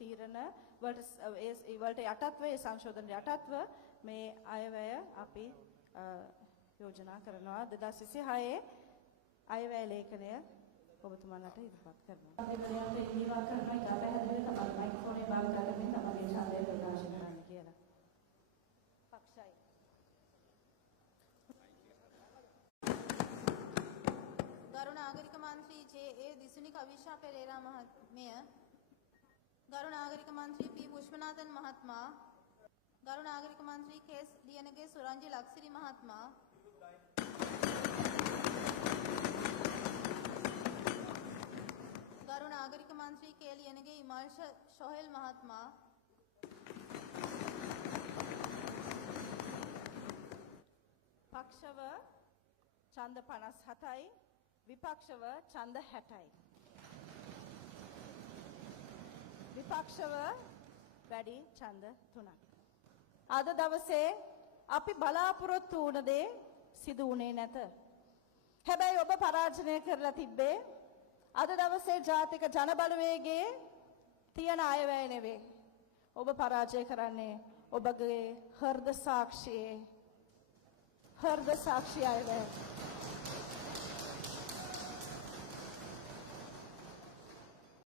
තීරණ වලට යටත්ව ඒ සංශෝධන යටත්ව මේ අයවැය අපි යෝජනා කරනවා 2026 අයවැය ලේඛනය ඔබතුමාලට ඉදිරිපත් කරනවා. දෙවියන්ට ඉනිවා කරන එක පැහැදිලිව තමයි මයික්‍රොෆෝනේ භාවිත කරමින් තමයි ඡන්දය ප්‍රකාශ කරන්න කියලා. පක්ෂයි. ගරු නාගරික මන්ත්‍රී ජේ.ඒ. දිසුනි කවිෂා පෙරේරා මහත්මිය, ගරු නාගරික මන්ත්‍රී පී. පුෂ්පනාഥන් මහත්මයා, ගරු නාගරික මන්ත්‍රී කේ.එස්. ලියනගේ සුරංජි ලක්සිරි මහත්මයා, ගරු නාගරික මන්ත්‍රී කේ. ලියනගේ ඉමල්ෂ ෂොහෙල් මහත්මයා, පක්ෂව ඡන්ද 57යි, විපක්ෂව ඡන්ද 60යි. විපක්ෂව වැඩි ඡන්ද 3ක්. අද දවසේ අපි බලාපොරොත්තු වුණ දේ සිදු වුණේ නැත. හැබැයි ඔබ පරාජනය කරලා තිබ්බේ අද දවසේ ජාතික ජනබලවේගයේ තියෙන අයවැය නෙවෙයි. ඔබ පරාජය කරන්නේ ඔබගේ හෘද සාක්ෂියේ අයවැය.